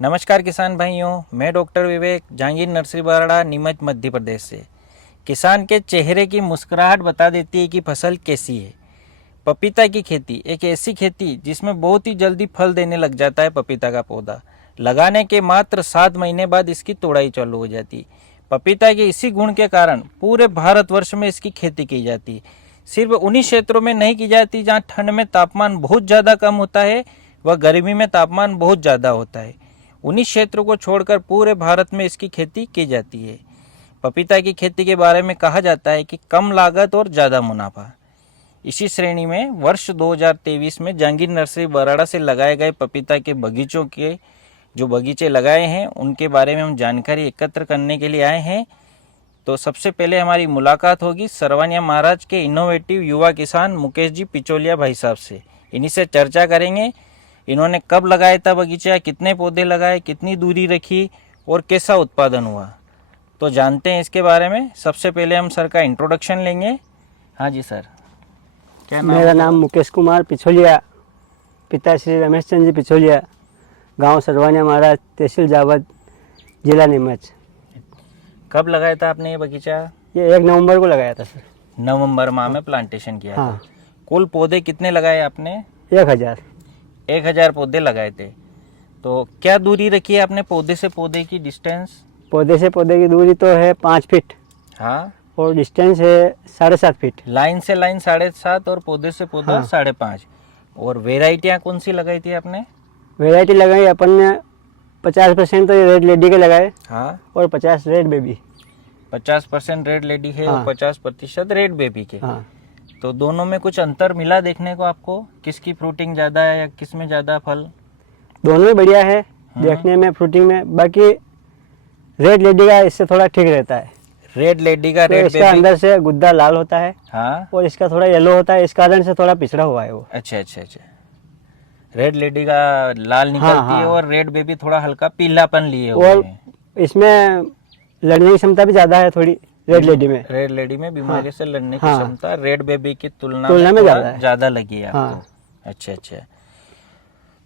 नमस्कार किसान भाइयों, मैं डॉक्टर विवेक जहांगीर नर्सरी बराड़ा नीमच मध्य प्रदेश से। किसान के चेहरे की मुस्कुराहट बता देती है कि फसल कैसी है। पपीता की खेती एक ऐसी खेती जिसमें बहुत ही जल्दी फल देने लग जाता है। पपीता का पौधा लगाने के मात्र 7 महीने बाद इसकी तोड़ाई चालू हो जाती है। पपीता के इसी गुण के कारण पूरे भारतवर्ष में इसकी खेती की जाती है। सिर्फ उन्हीं क्षेत्रों में नहीं की जाती जहाँ ठंड में तापमान बहुत ज़्यादा कम होता है व गर्मी में तापमान बहुत ज़्यादा होता है। उन्हीं क्षेत्रों को छोड़कर पूरे भारत में इसकी खेती की जाती है। पपीता की खेती के बारे में कहा जाता है कि कम लागत और ज़्यादा मुनाफा। इसी श्रेणी में वर्ष 2023 में जहांगीर नर्सरी बराड़ा से लगाए गए पपीता के बगीचों के जो बगीचे लगाए हैं उनके बारे में हम जानकारी एकत्र करने के लिए आए हैं। तो सबसे पहले हमारी मुलाकात होगी सरवानिया महाराज के इनोवेटिव युवा किसान मुकेश जी पिचोलिया भाई साहब से। इन्हीं से चर्चा करेंगे इन्होंने कब लगाया था बगीचा, कितने पौधे लगाए, कितनी दूरी रखी और कैसा उत्पादन हुआ। तो जानते हैं इसके बारे में। सबसे पहले हम सर का इंट्रोडक्शन लेंगे। हाँ जी सर, क्या नाम? मेरा नाम मुकेश कुमार पिछोलिया, पिता श्री रमेश चंद्र जी पिछोलिया, गांव सरवानिया महाराज, तहसील जावद, जिला नीमच। कब लगाया था आपने ये बगीचा? ये 1 नवंबर को लगाया था सर। नवंबर माह में प्लांटेशन किया हाँ। था। कुल पौधे कितने लगाए आपने? 1000। 1000 पौधे लगाए थे। तो क्या दूरी रखी है आपने पौधे से पौधे की डिस्टेंस? पौधे से पौधे की दूरी तो है 5 फीट हाँ। और डिस्टेंस है 7.5 फीट। लाइन से लाइन 7.5 और पौधे से पौधा हाँ। 5.5। और वेराइटियाँ कौन सी लगाई थी आपने? वेराइटी लगाई अपन ने 50% तो ये रेड लेडी के लगाए हाँ। और 50 रेड बेबी। 50% रेड लेडी है हाँ। और 50% रेड बेबी के। हाँ। तो दोनों में कुछ अंतर मिला देखने को आपको? किसकी फ्रूटिंग ज़्यादा है या किस में ज़्यादा फल? दोनों ही बढ़िया है देखने में, फ्रूटिंग में। बाकी रेड लेडी का इससे थोड़ा ठीक रहता है। रेड लेडी का तो रेड इसका बेबी। अंदर से गुद्दा लाल होता है हाँ। और इसका थोड़ा येलो होता है, इस कारण से थोड़ा पिछड़ा हुआ है वो। अच्छा। रेड लेडी का लाल निकलती है हाँ। और रेड बेबी थोड़ा हल्का पीलापन लिए हुए और हैं। इसमें लड़ने की क्षमता भी ज़्यादा है थोड़ी रेड लेडी में। रेड लेडी में बीमारी से लड़ने की हाँ। क्षमता रेड बेबी की तुलना में में ज़्यादा है। ज़्यादा लगी है आपको। हाँ। अच्छा।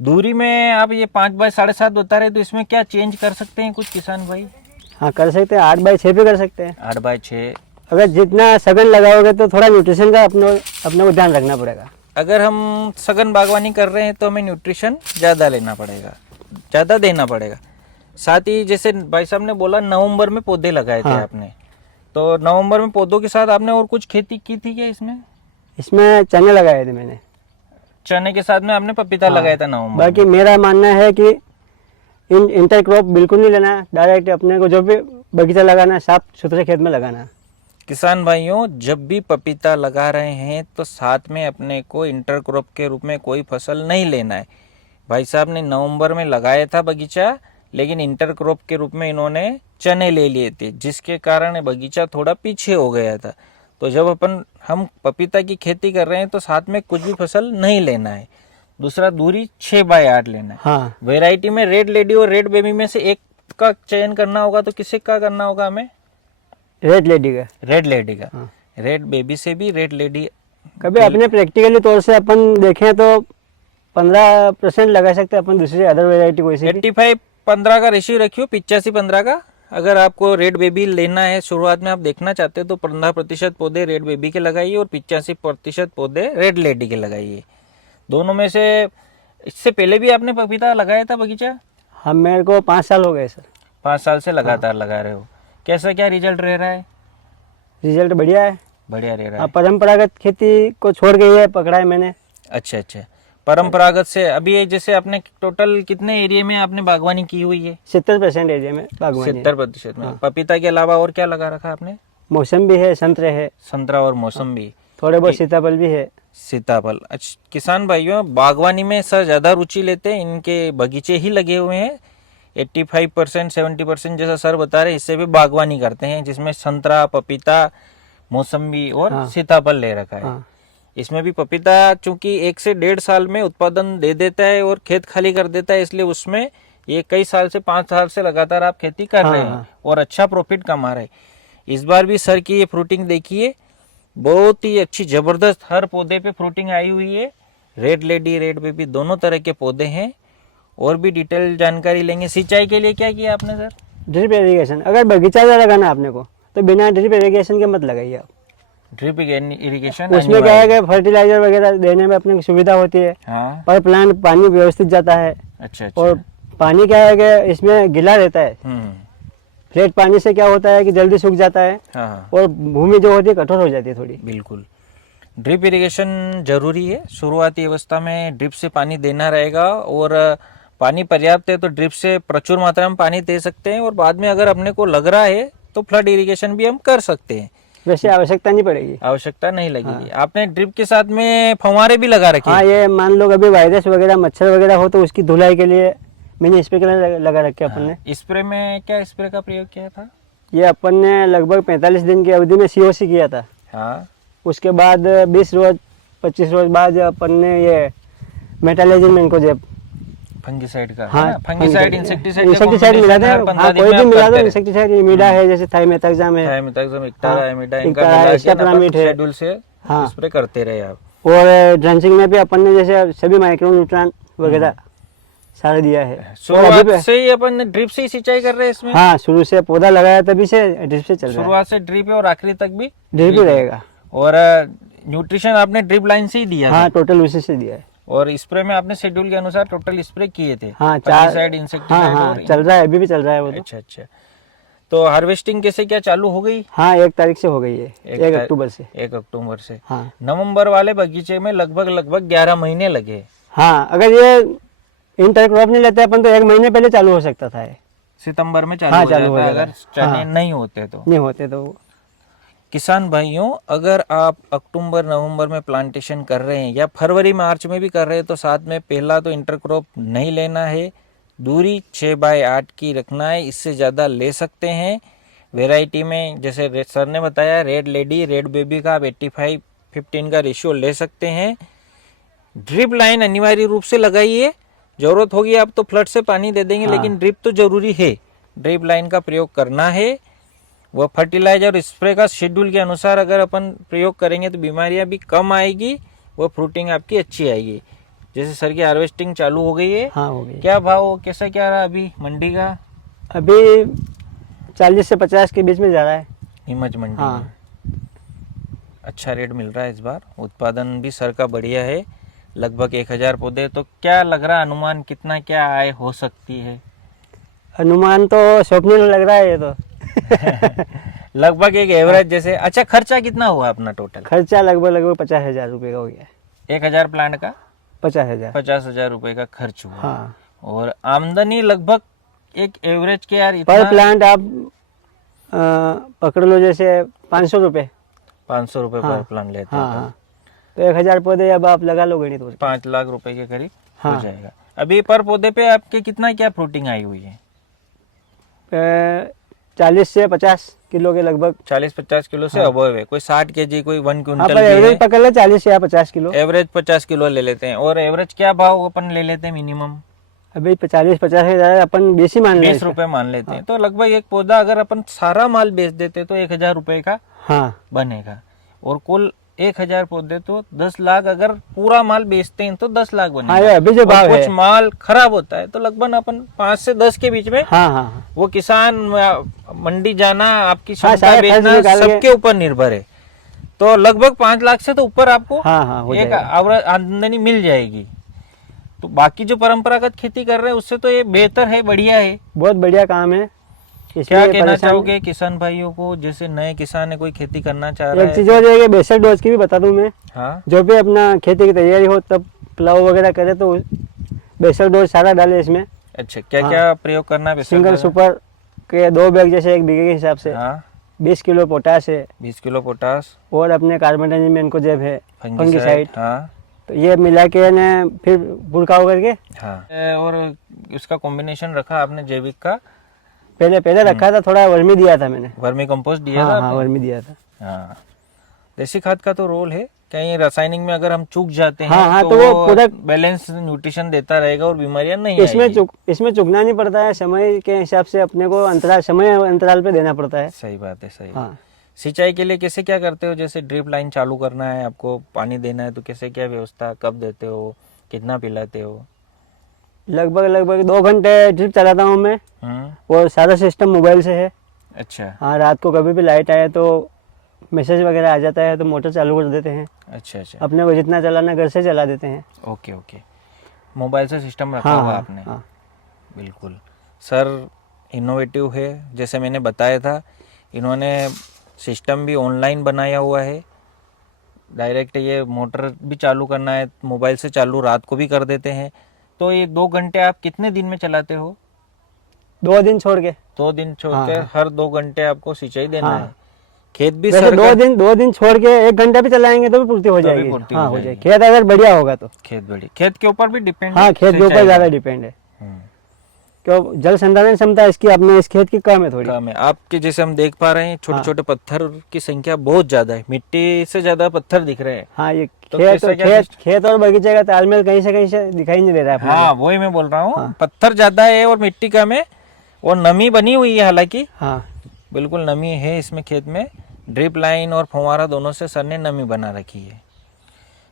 दूरी में आप ये 5 बाय 7.5 बता रहे तो इसमें क्या चेंज कर सकते हैं कुछ किसान भाई? हाँ, कर सकते हैं। 8 बाई 6 भी कर सकते हैं। 8 बाय 6। अगर जितना सघन लगाओगे तो थोड़ा न्यूट्रिशन का अपने को ध्यान रखना पड़ेगा। अगर हम सघन बागवानी कर रहे हैं तो हमें न्यूट्रिशन ज़्यादा लेना पड़ेगा, ज़्यादा देना पड़ेगा। साथ ही जैसे भाई साहब ने बोला नवंबर में पौधे लगाए थे हाँ। आपने, तो नवंबर में पौधों के साथ आपने और कुछ खेती की थी क्या इसमें? इसमें चने लगाए थे मैंने। चने के साथ में आपने पपीता हाँ। लगाया था नवंबर बाकी में। मेरा मानना है कि इंटरक्रॉप बिल्कुल नहीं लेना, डायरेक्ट अपने को जो भी बगीचा लगाना साफ सुथरे खेत में लगाना। किसान भाइयों, जब भी पपीता लगा रहे हैं तो साथ में अपने को इंटरक्रॉप के रूप में कोई फसल नहीं लेना है। भाई साहब ने नवंबर में लगाया था बगीचा, लेकिन इंटरक्रॉप के रूप में इन्होंने चने ले लिए थे, जिसके कारण बगीचा थोड़ा पीछे हो गया था। तो जब हम पपीता की खेती कर रहे हैं तो साथ में कुछ भी फसल नहीं लेना है। दूसरा, दूरी 6 बाय 8 लेना है। हाँ। वेराइटी में रेड लेडी और रेड बेबी में से एक का चयन करना होगा, तो किसे का करना होगा हमें? रेड लेडी का। रेड लेडी का। हाँ। रेड बेबी से भी रेड लेडी। कभी अपने प्रैक्टिकली तौर से अपन देखें तो 15% लगा सकते हैं अपन दूसरी अदर वेराइटी कोई सी भी। 85-15 का रेशियो रखियो, 85-15 का। अगर आपको रेड बेबी लेना है, शुरुआत में आप देखना चाहते हो तो 15% पौधे रेड बेबी के लगाइए और 85% पौधे रेड लेडी के लगाइए। दोनों में से इससे पहले भी आपने पपीता लगाया था बगीचा? हम मेरे को 5 साल हो गए सर। 5 साल से लगातार लगा रहे हो। कैसा क्या रिजल्ट रह रहा है? रिजल्ट बढ़िया है। बढ़िया रह रहा है। अब परंपरागत खेती को छोड़ के ये पकड़ा है मैंने। अच्छा। परंपरागत से अभी ये जैसे आपने टोटल कितने एरिया में आपने बागवानी की हुई है? 70% एरिया में बागवानी है। 70% में। हाँ। पपीता के अलावा और क्या लगा रखा आपने? मौसम भी है, संतरे है, संतरा और मौसमी। थोड़े बहुत सीताफल भी है। सीताफल। अच्छा किसान भाइयों, बागवानी में सर ज़्यादा रुचि लेते हैं, इनके बगीचे ही लगे हुए हैं। 85% 70% जैसा सर बता रहे, इससे भी बागवानी करते हैं, जिसमें संतरा, पपीता, मौसम्बी और हाँ। सीताफल ले रखा है। हाँ। इसमें भी पपीता चूंकि 1 से 1.5 साल में उत्पादन दे देता है और खेत खाली कर देता है, इसलिए उसमें ये कई साल से 5 साल से लगातार आप खेती कर रहे हैं और अच्छा प्रॉफिट कमा रहे हैं। इस बार भी सर की ये फ्रूटिंग देखिए, बहुत ही अच्छी जबरदस्त, हर पौधे पे फ्रूटिंग आई हुई है। रेड लेडी, रेड बेबी दोनों तरह के पौधे हैं और भी डिटेल जानकारी लेंगे। सिंचाई के लिए क्या किया आपने सर? Drip irrigation. अगर बगीचा लगाना आपने को तो बिना ड्रिप इरिगेशन के मत लगाइए आप। ड्रिप इरिगेशन उसमें क्या है कि फर्टिलाइजर वगैरह देने में अपने को सुविधा होती है, हाँ, पर प्लांट पानी व्यवस्थित जाता है। अच्छा अच्छा। और पानी क्या है कि इसमें गीला रहता है। फ्लैट पानी से क्या होता है कि जल्दी सूख जाता है, हाँ हाँ, और भूमि जो होती है कठोर हो जाती है थोड़ी। बिल्कुल। ड्रिप इरिगेशन जरूरी है। शुरुआती अवस्था में ड्रिप से पानी देना रहेगा, और पानी पर्याप्त है तो ड्रिप से प्रचुर मात्रा में पानी दे सकते हैं, और बाद में अगर अपने को लग रहा है तो फ्लड इरिगेशन भी हम कर सकते हैं। वैसे आवश्यकता नहीं पड़ेगी। आवश्यकता नहीं लगेगी। आपने ड्रिप के साथ में फव्वारे भी लगा रखे हाँ, हैं? ये मान लो कभी वायरस वगैरह मच्छर वगैरह हो तो उसकी धुलाई के लिए मिनी स्प्रिंकलर लगा रखे अपन ने। स्प्रे में क्या स्प्रे का प्रयोग किया था? ये अपन ने लगभग 45 दिन की अवधि में COC किया था। हाँ, उसके बाद 20 रोज 25 रोज बाद अपन ने ये मेटालाइजिन मैंकोजेब, फंगिसाइड का, हाँ, है ना? फंगिसाइड इंसेक्टिसाइड इंसेक्टिसाइड मिला था। हाँ, कोई भी मिला तो इंसेक्टिसाइड, इमिडा है जैसे थाइमेथाक्साम है, शेड्यूल से हाँ, स्प्रे करते रहे आप। और ड्रेंचिंग में भी अपन ने जैसे सभी माइक्रो न्यूट्रॉन वगैरह सारा दिया है। शुरुआत से ही अपन ड्रिप से ही सिंचाई कर रहे हैं इसमें? हाँ, शुरू से पौधा लगाया तभी से ड्रिप से चल रहा है। शुरुआत से ड्रिप है और आखिरी तक भी ड्रिप ही रहेगा। और न्यूट्रिशन आपने ड्रिप लाइन से ही दिया? हाँ, टोटल उसी से दिया है। और स्प्रे में आपने शेड्यूल के अनुसार टोटल स्प्रे किए थे? हाँ, फंगिसाइड, इंसेक्टिसाइड। हाँ, चल रहा है, अभी भी चल रहा है वो तो। अच्छा अच्छा। तो हार्वेस्टिंग कैसे क्या चालू हो गई? हाँ, 1 तारीख से हो गई है, 1 अक्टूबर से। 1 अक्टूबर से। हाँ, नवंबर वाले बगीचे में लगभग 11 महीने लगे। हाँ, अगर ये इंटर क्रॉप नहीं लेते अपन तो 1 महीने पहले चालू हो सकता था ये। सितंबर में हाँ, चालू हो जाता जाता अगर चने नहीं होते तो। नहीं होते तो। किसान भाइयों, अगर आप अक्टूबर नवंबर में प्लांटेशन कर रहे हैं या फरवरी मार्च में भी कर रहे हैं तो साथ में पहला तो इंटरक्रॉप नहीं लेना है। दूरी 6x8 की रखना है, इससे ज़्यादा ले सकते हैं। वैरायटी में जैसे सर ने बताया, रेड लेडी, रेड बेबी का आप 85-15 का रेशियो ले सकते हैं। ड्रिप लाइन अनिवार्य रूप से लगाइए। जरूरत होगी आप तो फ्लड से पानी दे देंगे, लेकिन ड्रिप तो जरूरी है। ड्रिप लाइन का प्रयोग करना है। वह फर्टिलाइजर और स्प्रे का शेड्यूल के अनुसार अगर अपन प्रयोग करेंगे तो बीमारियां भी कम आएगी, वह फ्रूटिंग आपकी अच्छी आएगी। जैसे सर की हार्वेस्टिंग चालू हो गई है। हाँ, हो गई। क्या भाव, कैसा क्या रहा अभी मंडी का? अभी 40 से 50 के बीच में जा रहा है नीमच मंडी हाँ। में अच्छा रेट मिल रहा है इस बार। उत्पादन भी सर का बढ़िया है, लगभग 1000 पौधे। तो क्या लग रहा, अनुमान कितना क्या आय हो सकती है? अनुमान तो स्वप्निल लग रहा है ये तो। लगभग एक एवरेज जैसे। अच्छा, खर्चा कितना हुआ अपना टोटल? खर्चा लगभग 50,000 रुपये का हो गया। 1000 प्लांट का 50,000 रुपए का खर्च हुआ। हाँ। और आमदनी लगभग एक एवरेज के यार पर इतना प्लांट आप पकड़ लो जैसे 500 रुपये। 500 रुपए हाँ, पर प्लांट लेते हाँ, हैं हाँ, तो 1000 पौधे अब आप लगा लो गणित। 5 लाख रुपए के करीब हो हाँ। जाएगा। अभी पर पौधे पे आपके कितना क्या फ्रूटिंग आई हुई है? 40 से 50 किलो के लगभग। 40-50 किलो से अबव है। कोई 60 केजी, कोई 1 हाँ, क्विंटल पर भी एवरेज है। पकड़ ले 40 या 50 किलो। एवरेज 50 किलो ले लेते हैं। और एवरेज क्या भाव अपन ले लेते हैं मिनिमम? अभी 40-50 के ज़्यादा अपन 20 ही मान 20 रुपए मान लेते हैं। तो लगभग एक पौधा अगर अपन सारा माल बेच देते तो 1000 रुपए का हाँ, बनेगा। और कुल 1000 पौधे तो 10 लाख। अगर पूरा माल बेचते हैं तो 10 लाख बनेगा। हाँ, ये अभी जो और भाव है। कुछ माल खराब होता है तो लगभग अपन 5 से 10 के बीच में हाँ, हाँ, वो किसान मंडी जाना, आपकी हाँ, क्षमता सारे खर्च बेचना निकाल के। सबके ऊपर निर्भर है। तो लगभग 5 लाख से तो ऊपर आपको हाँ, हाँ, हो एक जाएगा। आमदनी मिल जाएगी। तो बाकी जो परंपरागत खेती कर रहे हैं उससे तो ये बेहतर है, बढ़िया है। बहुत बढ़िया काम है। क्या इसमें कहना परेशान- चाहोगे किसान भाइयों को, जैसे नए किसान है, कोई खेती करना चाह रहा एक है? चीज और है कि बेसिक डोज की भी बता दूं मैं। हाँ, जो भी अपना खेती की तैयारी हो तब प्लाव वगैरह करे तो बेसिक डोज सारा डाले इसमें। अच्छा, क्या क्या प्रयोग करना है? सिंगल सुपर के 2 बैग जैसे 1 बीघे के हिसाब से। हाँ, 20 किलो पोटाश है 20 किलो पोटास, और अपने कार्बोटाइजिन में इनको जब है फंगिसाइड। हाँ तो ये मिला के ना फिर बुड़काव करके हाँ। और इसका कॉम्बिनेशन रखा आपने जैविक का? पहले रखा था, थोड़ा वर्मी दिया था मैंने। वर्मी कंपोस्ट दिया हाँ, था हाँ, आपने? वर्मी दिया था। हाँ। देसी खाद का तो रोल है। कहीं रासायनिक में अगर हम चूक जाते हैं हाँ, हाँ, तो तो वो वो पूरा- बैलेंस न्यूट्रिशन देता रहेगा और बीमारियां नहीं इसमें आएगी। इसमें चुकना नहीं पड़ता है, समय के हिसाब से अपने को समय अंतराल पे देना पड़ता है। सही बात है, सही। हाँ, सिंचाई के लिए कैसे क्या करते हो? जैसे ड्रिप लाइन चालू करना है, आपको पानी देना है तो कैसे क्या व्यवस्था, कब देते हो, कितना पिलाते हो? लगभग 2 घंटे ड्रिप चलाता हूँ मैं। और सारा सिस्टम मोबाइल से है। अच्छा हाँ, रात को कभी भी लाइट आए तो मैसेज वगैरह आ जाता है तो मोटर चालू कर देते हैं। अच्छा अच्छा। अपने को जितना चलाना घर से चला देते हैं। ओके ओके, मोबाइल से सिस्टम रखा हाँ हुआ हाँ आपने। हाँ। बिल्कुल सर, इनोवेटिव है। जैसे मैंने बताया था, इन्होंने सिस्टम भी ऑनलाइन बनाया हुआ है। डायरेक्ट ये मोटर भी चालू करना है मोबाइल से चालू, रात को भी कर देते हैं। तो ये 2 घंटे आप कितने दिन में चलाते हो? 2 दिन छोड़ के। 2 दिन छोड़ हाँ, के हाँ। हर 2 घंटे आपको सिंचाई देना हाँ। है। खेत भी वैसे सर 2 दिन छोड़ के 1 घंटा भी चलाएंगे तो भी पूर्ति हो जाएगी। पूर्ति हाँ, हो हो जाएगी। जाएगी, खेत अगर बढ़िया होगा तो। खेत बड़ी, खेत के ऊपर भी डिपेंड। हाँ, खेत के ऊपर ज़्यादा डिपेंड है। क्यों, जल संधारण क्षमता इसकी अपने इस खेत की कम है थोड़ी। कम है। आपके जैसे हम देख पा रहे हैं, छोटे हाँ। छोटे पत्थर की संख्या बहुत ज्यादा है, मिट्टी से ज्यादा पत्थर दिख रहे हैं। हाँ, ये तो खेत किससे क्या खेत और बगीचे का तालमेल कहीं से दिखाई नहीं दे रहा है अपने हाँ को। वही मैं बोल रहा हूँ। हाँ। पत्थर ज्यादा है और मिट्टी कम है, और नमी बनी हुई है हालांकि। हाँ। बिल्कुल नमी है इसमें खेत में। ड्रिप लाइन और फुहारा दोनों से सर ने नमी बना रखी है।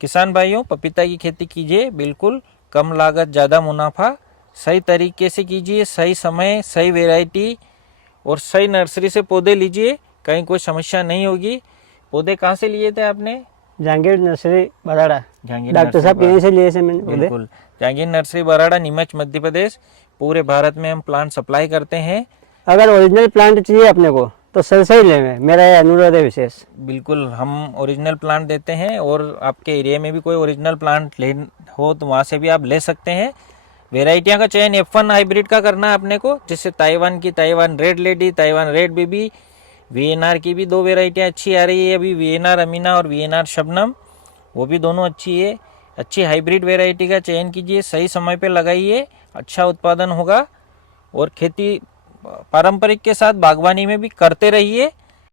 किसान भाइयों, पपीता की खेती कीजिए, बिल्कुल कम लागत ज़्यादा मुनाफा। सही तरीके से कीजिए, सही समय, सही वैरायटी और सही नर्सरी से पौधे लीजिए, कहीं कोई समस्या नहीं होगी। पौधे कहाँ से लिए थे आपने? जहांगीर नर्सरी बराड़ा। जहांगीर डॉक्टर साहब नर्सरी यहीं से लिए से मैंने पौधे। बिल्कुल, जहांगीर नर्सरी बराड़ा, नीमच, मध्य प्रदेश। पूरे भारत में हम प्लांट सप्लाई करते हैं। अगर ओरिजिनल प्लांट चाहिए अपने को तो सर से ही लेंगे, मेरा ये अनुरोध है विशेष। बिल्कुल, हम ओरिजिनल प्लांट देते हैं, और आपके एरिया में भी कोई ओरिजिनल प्लांट ले हो तो वहाँ से भी आप ले सकते हैं। वेराइटियाँ का चयन F1 हाइब्रिड का करना है अपने को, जिससे ताइवान की Taiwan red lady, Taiwan red baby, VNR की भी 2 वेराइटियाँ अच्छी आ रही है अभी, VNR अमीना और VNR शबनम, वो भी दोनों अच्छी है। अच्छी हाइब्रिड वेराइटी का चयन कीजिए, सही समय पे लगाइए, अच्छा उत्पादन होगा। और खेती पारंपरिक के साथ बागवानी में भी करते रहिए।